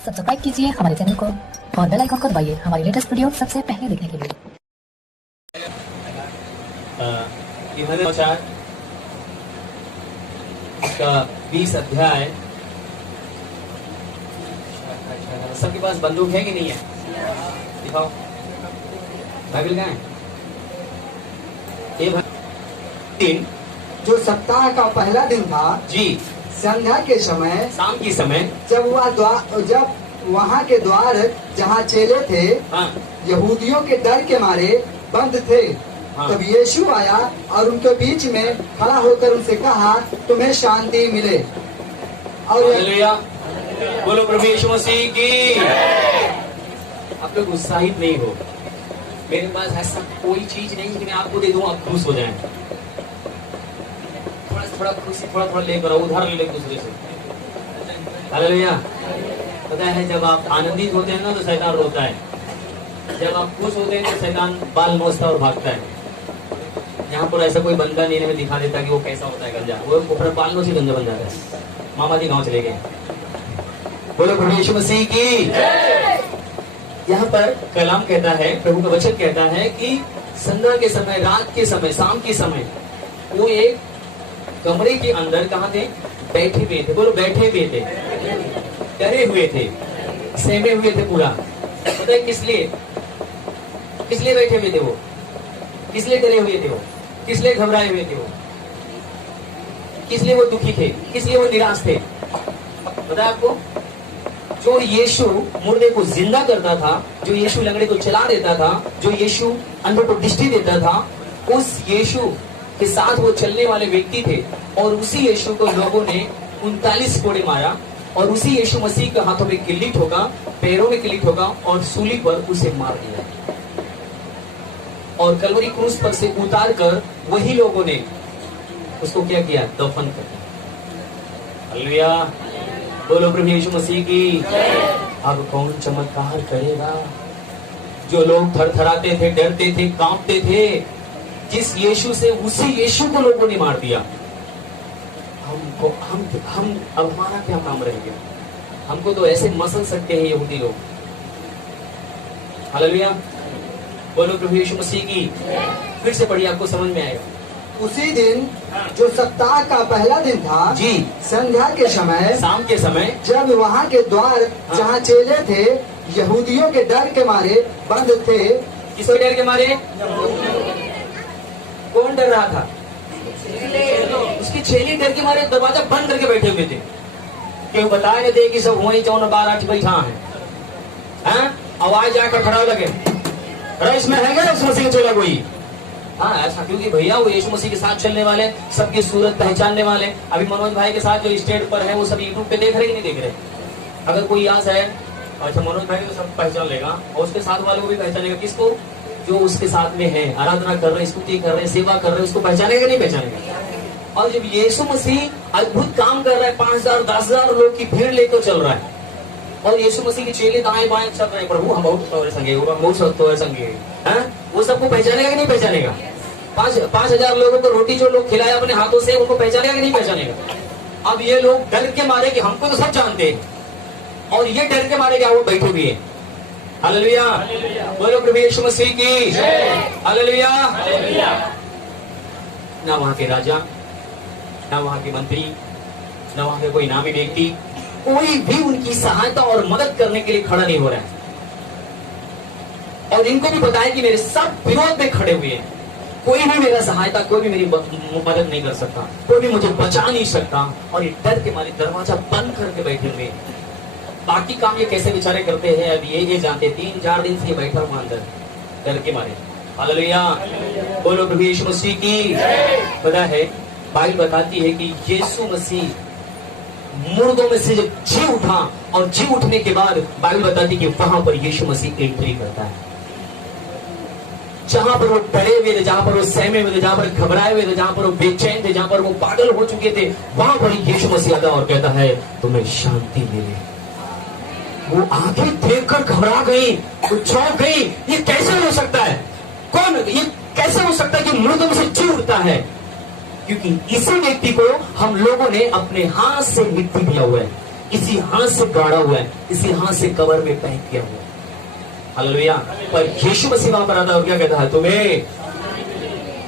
Subscribe कीजिए हमारे channel को और बेल आइकन को दबाइए हमारी लेटेस्ट वीडियो सबसे पहले देखने के लिए। इसका 20 अध्याय। सबके पास बंदूक है कि नहीं है? दिखाओ बाइबल कहाँ है? दिन जो सप्ताह का पहला दिन था जी, संध्या के समय, शाम के समय, जब वहाँ के द्वार जहाँ चेले थे हाँ यहूदियों के डर के मारे बंद थे, हाँ। तब यीशु आया और उनके बीच में खड़ा होकर उनसे कहा, तुम्हें शांति मिले। और हालेलुया, बोलो प्रभु यीशु मसीह की। आप लोग उत्साहित नहीं हो। मेरे पास ऐसा कोई चीज नहीं कि मैं आपको दे दूं आप खुश हो जाएं। थोड़ा खुशी थोड़ा लेकर आओ, उधार ले लेकर दूसरे से। हालेलुया। पता है जब आप आनंदित होते हैं ना तो शैतान रोता है, जब आप खुश होते हैं तो शैतान बाल नोचता और भागता है। यहाँ पर ऐसा कोई बंदा नहीं हमें दिखा देता कि वो कैसा होता है गंजा, वो अपने बाल नोच ही गंजा बन जाता है। मामा जी गाँव चले गए। बोलो प्रभु यीशु मसीह की। यहाँ पर कलाम कहता है, प्रभु का वचन कहता है कि संध्या के समय, रात के समय, शाम के समय वो एक कमरे के अंदर कहाँ थे? बैठे हुए थे। बोलो बैठे हुए थे, डरे हुए थे, सहमे हुए थे पूरा। पता है किस लिए बैठे हुए थे वो? किस लिए डरे हुए थे वो? किस लिए घबराए हुए थे वो? किस लिए वो दुखी थे? किस लिए वो निराश थे? पता है आपको? जो यीशु मुर्दे को जिंदा करता था, जो यीशु लंगड़े को चला देता था, जो यीशु अंधों को दृष्टि देता था, उस यीशु के साथ वो चलने वाले व्यक्ति थे। और उसी यीशु को लोगों ने 39 कोड़े मारा और उसी यीशु मसीह के हाथों में किल्ली ठोका, पैरों में किल्ली ठोका और सूली पर उसे मार दिया। और कलवरी क्रूस पर से उतार कर वही लोगों ने उसको क्या किया? दफन कर दिया। हालेलुया, बोलो प्रभु यीशु मसीह की। अब कौन चमत्कार करेगा? जो लोग थरथराते थे, डरते थे, कांपते थे, जिस यीशु से, उसी यीशु को लोगों ने मार दिया। हम अब हमारा क्या काम रह गया? हमको तो ऐसे मसल सकते हैं यहूदी लोग। हालेलुया, बोलो प्रभु यीशु मसीह की। फिर से पढ़िए, आपको समझ में आएगा। उसी दिन जो सप्ताह का पहला दिन था जी, संध्या के समय, शाम के समय, जब वहाँ के द्वार जहाँ चेले थे यहूदियों के डर के मारे बंद थे। किसके डर के मारे? कौन डर रहा था? उसकी चेले डर के मारे दरवाजा बंद करके बैठे हुए थे। क्यों बताए नहीं दे कि सब वही 14-12 बैठा है? आवाज आकर खड़ा लगे, अरे इसमें है क्या यीशु मसीह का चेला कोई? हाँ ऐसा, क्योंकि भैया वो यीशु मसीह के साथ चलने वाले, सबकी सूरत पहचानने वाले। अभी मनोज भाई के साथ जो स्टेज पर है वो सब यूट्यूब पे देख रहे कि नहीं देख रहे? अगर कोई यहाँ से है, अच्छा मनोज भाई को सब पहचान लेगा और उसके साथ वाले को भी पहचानेगा। किसको? जो उसके साथ में है, आराधना कर रहे, स्तुति कर रहे, सेवा कर रहे, उसको पहचानेगा नहीं पहचानेगा? और जब यीशु मसीह अद्भुत काम कर रहा है, 5,000 10,000 लोग की भीड़ लेकर चल रहा है और यीशु मसीह के चेले दाएं बाएं चल रहे हैं, प्रभु हम बहुत संगे, वो सबको पहचानेगा कि नहीं पहचानेगा? 5,000 लोगों को रोटी जो लोग खिलाया अपने हाथों से, उनको पहचानेगा कि नहीं पहचानेगा? अब ये लोग डर के मारे कि हमको तो सब जानते हैं, और ये डर के मारे क्या वो बैठे हुए हैं। हालेलुया, बोलो प्रभु यीशु मसीह की। हालेलुया। ना वहां के राजा, ना वहां के मंत्री, ना वहां के कोई नामी व्यक्ति, कोई भी उनकी सहायता और मदद करने के लिए खड़ा नहीं हो रहा है। और इनको भी पता है कि मेरे सब विरोध में खड़े हुए हैं, कोई भी मेरा सहायता, कोई भी मेरी मदद नहीं कर सकता, कोई भी मुझे बचा नहीं सकता। और ये डर के मारे दरवाजा बंद करके बैठे हुए हैं। बाकी काम ये कैसे बेचारे करते हैं अब ये जानते। 3-4 दिन से ये बैठा हुआ अंदर डर के मारे। हालेलुया, बोलो प्रभु यीशु मसीह की। पता है बाइबल बताती है कि यीशु मसीह मुर्दों में से जब जी उठा और जी उठने के बाद बाइबल बताती है कि वहां पर यीशु मसीह एंट्री करता है। जहां पर वो डरे हुए थे, जहां पर वो सहमे हुए थे, जहां पर घबराए हुए थे, जहां पर वो बेचैन थे, जहां पर वो पागल हो चुके थे, वहां पर यीशु मसीह आता और कहता है तुम्हें शांति मिले। वो आगे देखकर घबरा गई, वो चौंक गई। ये कैसे हो सकता है? कौन ये कैसे हो सकता है कि मुर्दों में से जी उठता है? क्योंकि इसी व्यक्ति को हम लोगों ने अपने हाथ से मृत्यु दिया हुआ है। इसी हाथ से गाड़ा हुआ है, इसी हाथ से कबर में पैक किया हुआ है। हालेलुया। पर यीशु मसीह वहां पर आता है और क्या कहता है,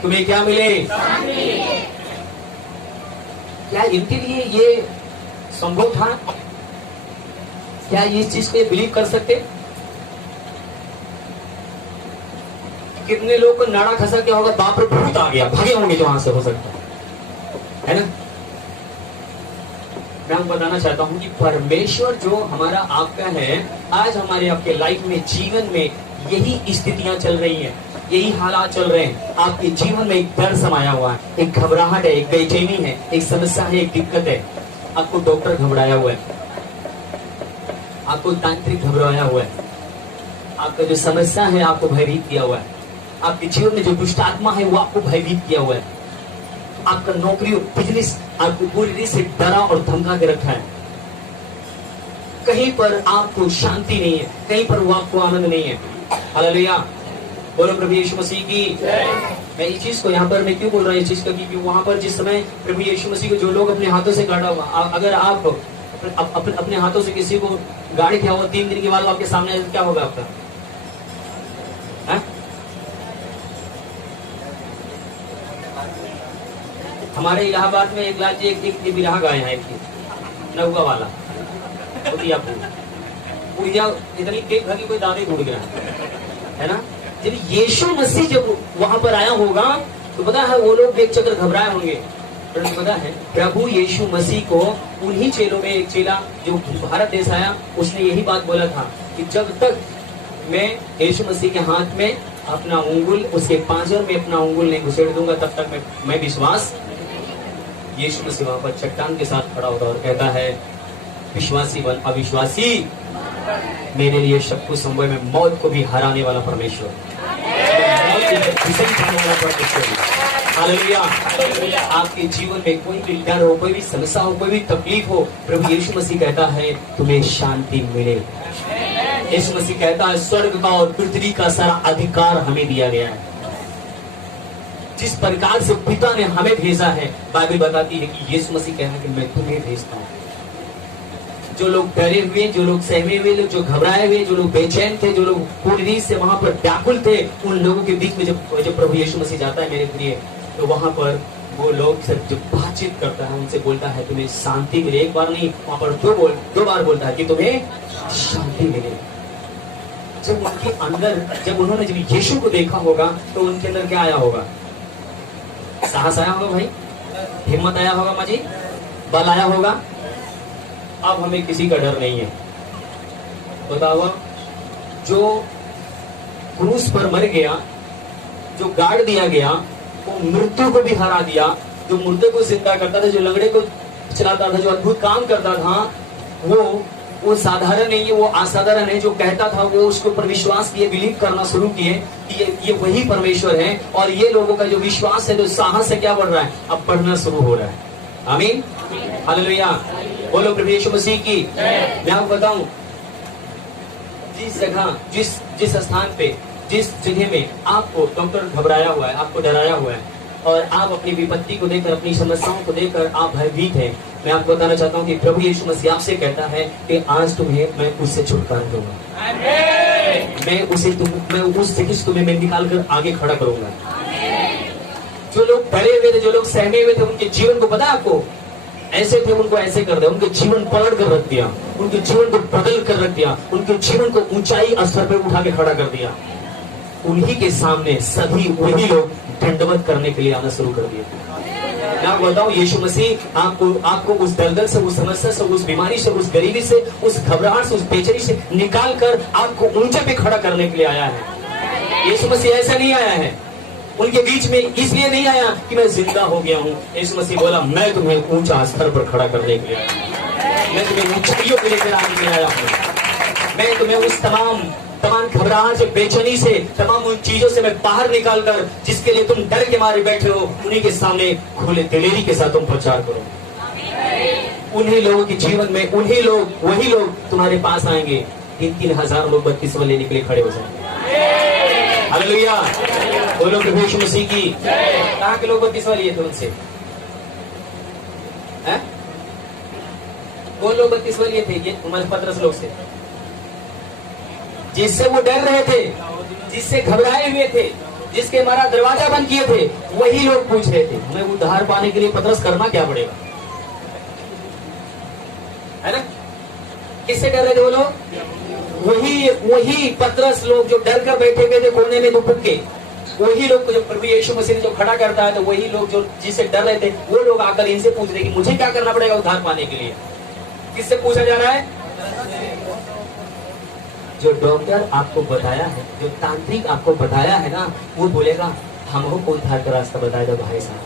तुम्हें क्या मिले? क्या इनके लिए ये संभव था? क्या ये इस चीज को बिलीव कर सकते? कितने लोग को नाड़ा खसा क्या होगा, बाप रे भूत आ गया, भागे होंगे जो वहां से, हो सकता है ना। मैं आपको बताना चाहता हूं कि परमेश्वर जो हमारा आपका है, आज हमारे आपके लाइफ में, जीवन में यही स्थितियां चल रही हैं, यही हालात चल रहे हैं। आपके जीवन में एक डर समाया हुआ है, एक घबराहट है, एक बेचैनी है, एक समस्या है, एक दिक्कत है। आपको डॉक्टर घबराया हुआ है, आपको तांत्रिक घबराया हुआ है, आपका जो समस्या है आपको भयभीत किया हुआ है, आपके जीवन में जो दुष्ट आत्मा है वो आपको भयभीत किया हुआ है, आपका नौकरी और बिजनेस आपको पूरी रीति से डरा और धमका के रखा है। कहीं पर आपको शांति नहीं है, कहीं पर वो आपको आनंद नहीं है। हालेलुया, बोलो प्रभु यीशु मसीह की। मैं इस चीज को यहाँ पर मैं क्यों बोल रहा हूँ, इस चीज का, क्योंकि वहां पर जिस समय प्रभु यीशु मसीह को जो लोग अपने हाथों से गाड़ा हुआ, अगर आप अपने हाथों से किसी को गाड़ी क्या हुआ, 3 दिन के बाद आपके सामने क्या होगा आपका? हमारे इलाहाबाद में एक लाज एक बिरहा गाय है, एक नौका वाला पूरिया इतनी तेज था कि कोई दाने टूट गया, है ना। जब यीशु मसीह जब वहां पर आया होगा तो पता है वो लोग देख चक्कर घबराए होंगे। परंतु पता है प्रभु यीशु मसीह को उन्हीं चेलों में एक चेला जो भारत देश आया, उसने यही बात बोला था कि जब तक मैं यीशु मसीह के हाथ में अपना उंगुल, उसके पांजर में अपना उंगुल नहीं घुसेड़ दूंगा, तब तक मैं विश्वास। यीशु मसीह वहां पर चट्टान के साथ खड़ा होता और कहता है, विश्वासी बन अविश्वासी, मेरे लिए शक्ति संभव में मौत को भी हराने वाला परमेश्वर, हालेलुया। आपके जीवन में कोई भी डर हो, कोई भी समस्या हो, कोई भी तकलीफ हो, प्रभु यीशु मसीह कहता है तुम्हें शांति मिले। यीशु मसीह कहता है स्वर्ग का और पृथ्वी का सारा अधिकार हमें दिया गया है। जिस प्रकार से पिता ने हमें भेजा है, बाइबल बताती है कि यीशु मसीह कहता है कि मैं तुम्हें भेजता हूँ। जो लोग डरे हुए, जो लोग सहमे हुए, लोग जो घबराए हुए, जो लोग बेचैन थे, जो लोग पूरी रीत से वहां पर व्याकुल थे, उन लोगों के बीच में जब प्रभु यीशु मसीह जाता है मेरे प्रिय, तो वहां पर वो लोग सिर्फ जब बातचीत करता है, उनसे बोलता है तुम्हें शांति मिले। एक बार नहीं, वहां पर दो बार बोलता है कि तुम्हें शांति मिले। जब उनके अंदर, जब उन्होंने जब यीशु को देखा होगा तो उनके अंदर क्या आया होगा? साहस आया होगा भाई, हिम्मत आया होगा माँ जी, बल आया होगा। अब हमें किसी का डर नहीं है। बताओ, जो क्रूस पर मर गया, जो गाड़ दिया गया, वो मृत्यु को भी हरा दिया, जो मुर्दे को जिंदा करता था, जो लंगड़े को चलाता था, जो अद्भुत काम करता था, वो साधारण नहीं है, वो असाधारण है। जो कहता था वो उसके ऊपर विश्वास किए, बिलीव करना शुरू किए कि ये वही परमेश्वर है। और ये लोगों का जो विश्वास है, जो साहस है, क्या बढ़ रहा है? अब बढ़ना शुरू हो रहा है। आमीन, हालेलुया, बोलो प्रभु यीशु मसीह की। मैं आपको बताऊं, जिस जगह, जिस स्थान पे, जिस जगह में आपको डॉक्टर घबराया हुआ है, आपको डराया हुआ है, और आप अपनी विपत्ति को देखकर, अपनी समस्याओं को देखकर आप भयभीत हैं, मैं आपको बताना चाहता हूँ कि प्रभु यीशु मसीह आपसे कहता है कि आज तुम्हें मैं उससे छुटकारा दूंगा। मैं उस जगह से तुम्हें मैं निकाल कर आगे खड़ा करूंगा। जो लोग डरे हुए थे, जो लोग सहमे हुए थे, उनके जीवन को पता है आपको, ऐसे थे, उनको ऐसे कर दिया, उनके जीवन पलट कर रख दिया, उनके जीवन को बदल कर रख दिया, उनके जीवन को ऊंचाई स्तर पर उठा के खड़ा कर दिया। उन्हीं के सामने सभी वही लोग दंडवत करने के लिए आना शुरू कर दिए। मैं आपको बताऊं, यीशु मसीह आपको उस दलदल से, उस समस्या से, उस बीमारी से, उस गरीबी से, उस घबराहट से, उस बेचैनी से निकाल कर आपको ऊंचे पे खड़ा करने के लिए आया है। यीशु मसीह ऐसा नहीं आया है उनके बीच में, इसलिए नहीं आया कि मैं जिंदा हो गया हूँ। यीशु मसीह बोला मैं तुम्हें ऊंचा स्तर पर खड़ा करने के लिए आया, मैं तुम्हें ऊंचाइयों के लेकर आने के लिए आया हूँ। मैं तुम्हें उस तमाम घबराहट से, बेचैनी से, तमाम उन चीजों से मैं बाहर निकाल कर, जिसके लिए तुम डर के मारे बैठे हो, उन्हीं के सामने खुले दिलेरी के साथ तुम प्रचार करो। उन्हीं लोगों के जीवन में वही लोग तुम्हारे पास आएंगे। 3-3 हजार लोग बपतिस्मा लेने के लिए खड़े हो जाएंगे। हालेलुया, बोलो प्रभु यीशु मसीह की। कहाँ के लोग बपतिस्मा लिए थे उनसे? वो लोग 32 वर्षीय थे, ये उमर 15 लोग से, जिससे वो डर रहे थे, जिससे घबराए हुए थे, जिसके हमारा दरवाजा बंद किए थे, वही लोग पूछ रहे थे हमें उद्धार पाने के लिए पतरस करना क्या पड़ेगा, है ना? किससे डर रहे थे वो लोग? वही पतरस लोग जो डर कर बैठे हुए थे कोने में दुपक के, वही लोग जो प्रभु यीशु मसीह ने जो खड़ा करता है, तो वही लोग जो जिससे डर रहे थे वो लोग आकर इनसे पूछ रहे कि मुझे क्या करना पड़ेगा उद्धार पाने के लिए। किससे पूछा जा रहा है? जो डॉक्टर आपको बताया है, जो तांत्रिक आपको बताया है ना, वो बोलेगा हमको उद्धार का रास्ता बताया दो भाई साहब,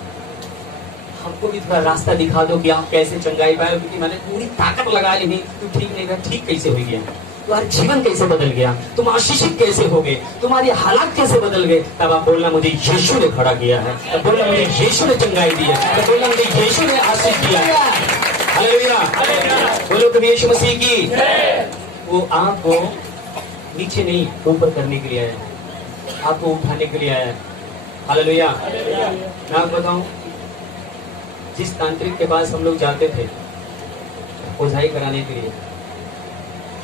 हमको भी थोड़ा रास्ता दिखा दो कि आप कैसे चंगाई पाए, क्योंकि मैंने पूरी ताकत लगा ली नहीं, तो ठीक नहीं, ठीक कैसे हो गया, तुम्हारा जीवन कैसे बदल गया, तुम आशीषित कैसे हो गए, तुम्हारी हालात कैसे बदल गए। तब आप बोलना मुझे यीशु ने खड़ा किया है, तब बोलना मुझे यीशु ने चंगाई दी है, तब बोलना मुझे यीशु ने आशीष दिया है। हालेलुया, बोलो कभी यीशु मसीह की। वो आपको नीचे नहीं ऊपर करने के लिए आया है, आपको उठाने के लिए आया है। हालेलुया। मैं आपको बताऊं, जिस तांत्रिक के पास हम लोग जाते थे ओझाई कराने के लिए,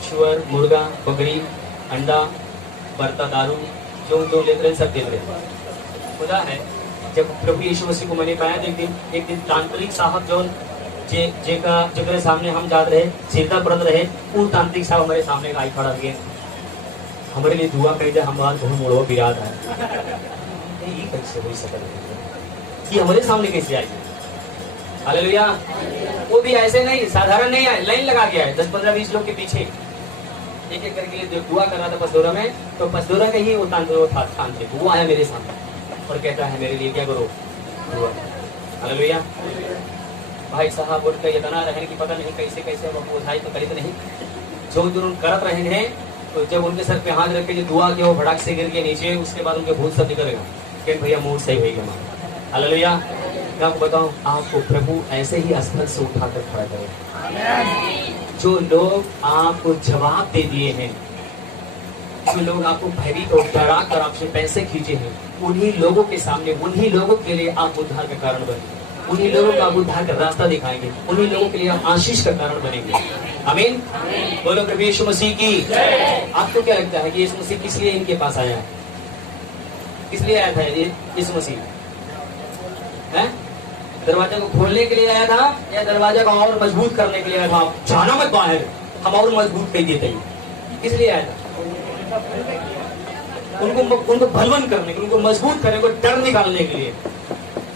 शुअर, मुर्गा, बकरी, अंडा, बर्ता, दारू जो लेते रहे सब देते रहे। खुदा है, जब प्रभु यीशु मसीह को मैंने पाया, एक दिन तांत्रिक साहब जो जेकर सामने हम जाते रहे, सीधा व्रत रहे, वो तांत्रिक साहब हमारे सामने आई खड़ा गए, हमारे लिए दुआ कही जाए, हमारा मुड़ो बिराद है, ये कैसे हो सकता है, ये हमारे सामने कैसे आई? हालेलुया। वो भी ऐसे नहीं, साधारण नहीं आए, लाइन लगा गया है 10, 15, 20 लोग के पीछे, एक एक करके लिए दुआ कर रहा था पसदोरा में, तो पसदोरा का ही वो तांत्रिक वो आया मेरे सामने और कहता है मेरे लिए क्या करो, दुआ। हालेलुया। भाई साहब उठ कर इतना रहे कि पता नहीं कैसे कैसे वो उठाई तो करी तो नहीं, जो करत रहे हैं, तो जब उनके सर पे हाथ रख के जो दुआ किया वो भड़क से गिर के नीचे, उसके बाद उनके भूत सब निकलेगा कि भैया मूड सही हो गया हमारा। हालेलुया। मैं आपको बताऊं, आपको प्रभु ऐसे ही स्थल से उठाकर खड़ा करेगा। जो लोग आपको जवाब दे दिए हैं, जो लोग आपको भयभीत और डरा कर आपसे पैसे खींचे हैं, उन्हीं लोगों के सामने, उन्हीं लोगों के लिए आप उद्धार का कारण बनेंगे, उन्हीं लोगों को आप उद्धार का रास्ता दिखाएंगे, उन्हीं लोगों के लिए आप आशीष का कारण बनेंगे। आमीन। बोलो प्रभु यीशु मसीह की। आपको क्या लगता है कि यीशु मसीह किस लिए इनके पास आया है? किस लिए आया था यीशु मसीह? है दरवाजा को खोलने के लिए आया था या दरवाजा को और मजबूत करने के लिए आया था? जाना मत बाहर, हम और मजबूत कर देते हैं। किस लिए आया था? उनको बलवन करने के लिए, उनको मजबूत करने को, डर निकालने के लिए।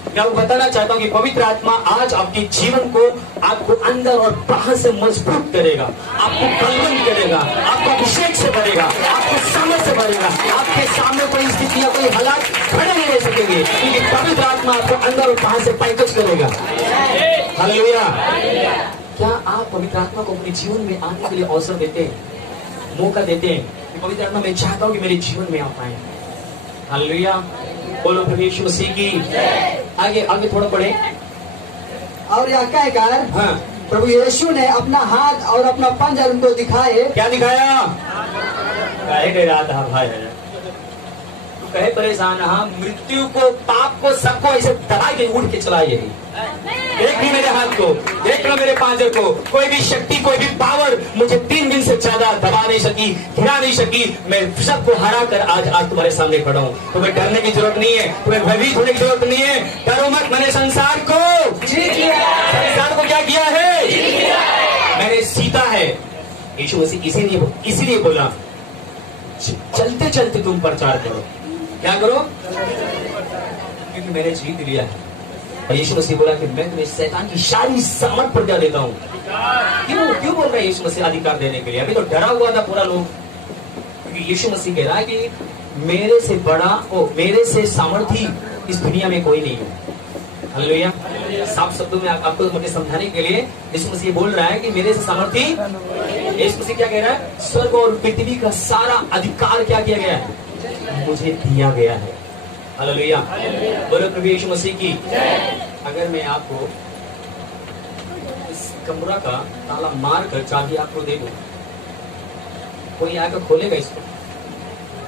मैं आपको बताना चाहता हूँ कि पवित्र आत्मा आज आपके जीवन को, आपको अंदर और बाहर से मजबूत करेगा, आपको बलवन करेगा, आपको अभिषेक से भरेगा, आपको सामर्थ से भरेगा। आपके सामने कोई स्थितियां, कोई हालात खड़े नहीं रह सकेंगे, क्योंकि पवित्र आत्मा आपको अंदर और बाहर से पैकेज करेगा। हालेलुया। क्या आप पवित्र आत्मा को अपने जीवन में आने के लिए अवसर देते हैं, मौका देते हैं? पवित्र आत्मा मैं चाहता हूँ कि मेरे जीवन में आप आए। हालेलुया। बोलो प्रभु यीशु मसीह की। आगे थोड़ा पढ़े। और यह कहकर हाँ, प्रभु यीशु ने अपना हाथ और अपना पंजा उनको दिखाए। क्या दिखाया? कहे रहा था भाई, तू कहे परेशान, हाँ, मृत्यु को, पाप को, सबको ऐसे दबा के उठ के चला यही। देख लो मेरे हाथ को, देख लो मेरे पांजर को, कोई भी शक्ति, कोई भी पावर मुझे 3 दिन से ज्यादा दबा नहीं सकी, हिला नहीं सकी। मैं सबको हरा कर आज तुम्हारे सामने खड़ा हूँ। तुम्हें डरने की जरूरत नहीं है, तुम्हें भयभीत होने की जरूरत नहीं है। डरो मत, मैंने संसार को जीत लिया। संसार को क्या किया है? जीत लिया। मैंने जीता है। यीशु मसीह इसीलिए बोला, चलते चलते तुम प्रचार करो। क्या करो? क्योंकि मैंने जीत लिया है। और यीशु मसीह बोला कि मैं तुम्हें शैतान की सारी सामर्थ प्रज्ञा देता हूँ। क्यों बोल रहा है यीशु मसीह अधिकार देने के लिए? अभी तो डरा हुआ था पूरा लोग, क्योंकि यीशु मसीह कह रहा है कि मेरे से बड़ा, मेरे से सामर्थी इस दुनिया में कोई नहीं है। हालेलुया। साफ शब्दों में आपको मुझे समझाने के लिए यीशु मसीह बोल रहा है कि मेरे से सामर्थी। यीशु मसीह क्या कह रहा है? स्वर्ग और पृथ्वी का सारा अधिकार क्या किया गया है? मुझे दिया गया है। हालेलुया। बोलो प्रभु यीशु मसीह की। अगर मैं आपको इस कमरा का ताला मार कर चाबी आपको दे दूं, कोई आकर खोलेगा इसको?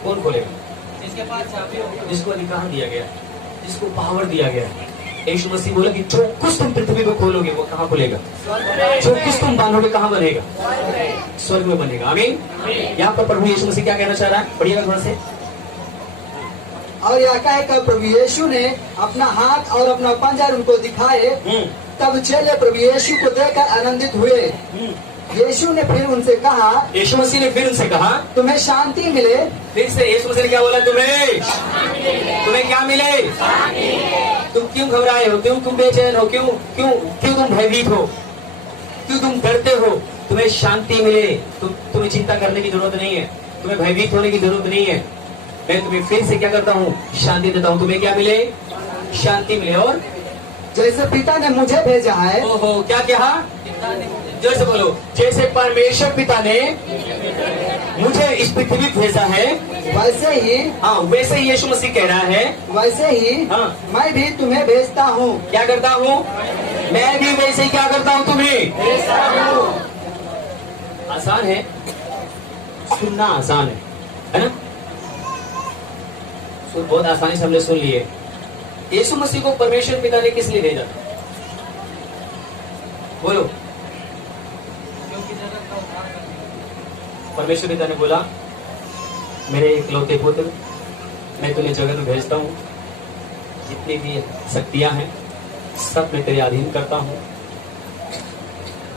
कौन खोलेगा? जिसके पास चाबी हो, जिसको अधिकार दिया गया, जिसको पावर दिया गया। यीशु मसीह बोला कि जो कुछ तुम पृथ्वी को खोलोगे वो कहाँ खुलेगा, जो कुछ तुम बांधोगे कहाँ बनेगा, स्वर्ग में बनेगा। आमीन। यहाँ पर प्रभु यीशु मसीह क्या कहना चाह रहा है, पढ़िएगा थोड़ा से। और यह कहकर प्रभु यीशु ने अपना हाथ और अपना पंजर उनको दिखाए। तब चेले प्रभु यीशु को देखकर आनंदित हुए। यीशु ने फिर उनसे कहा, यीशु मसीह ने फिर उनसे कहा, तुम्हें शांति मिले। फिर से यीशु मसीह ने क्या बोला, तुम्हें क्या मिले, तुम क्यों घबराए हो, क्यों तुम बेचैन हो, क्यों क्यों क्यों तुम भयभीत हो, क्यों तुम डरते हो, तुम्हें शांति मिले। तुम्हें चिंता करने की जरूरत नहीं है, तुम्हें भयभीत होने की जरूरत नहीं है। मैं तुम्हें फिर से क्या करता हूँ, शांति देता हूँ। तुम्हें क्या मिले, शांति मिले। और जैसे पिता ने मुझे भेजा है। ओहो, क्या कहा, जैसे बोलो, जैसे परमेश्वर पिता ने मुझे इस पृथ्वी भेजा है, वैसे ही, हाँ वैसे ही यीशु मसीह कह रहा है, वैसे ही हाँ मैं भी तुम्हें भेजता हूँ। क्या करता हूँ, मैं भी वैसे ही क्या करता हूँ, तुम्हें भेजता हूँ। आसान है, सुनना आसान है ना, बहुत आसानी से हमने सुन लिए। यीशु मसीह को परमेश्वर पिता ने किस लिए भेजा, बोलो। परमेश्वर पिता ने बोला, मेरे इकलौते पुत्र, मैं तुम्हें जगत में भेजता हूँ, जितनी भी शक्तियां हैं सब मैं तेरे अधीन करता हूँ,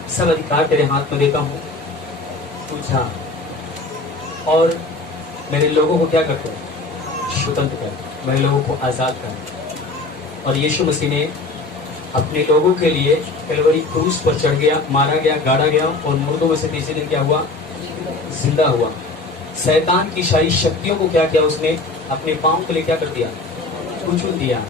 सब अधिकार तेरे हाथ में देता हूँ, तू जा और मेरे लोगों को क्या करते हो, स्वतंत्र कर, मेरे लोगों को आजाद कर। और यीशु मसीह ने अपने लोगों के लिए कलवरी क्रूस पर चढ़ गया, मारा गया, गाड़ा गया और मुर्दों में से तीसरे दिन क्या हुआ, जिंदा हुआ। शैतान की सारी शक्तियों को क्या किया उसने, अपने पांव के लिए क्या कर दिया, कुचल दिया।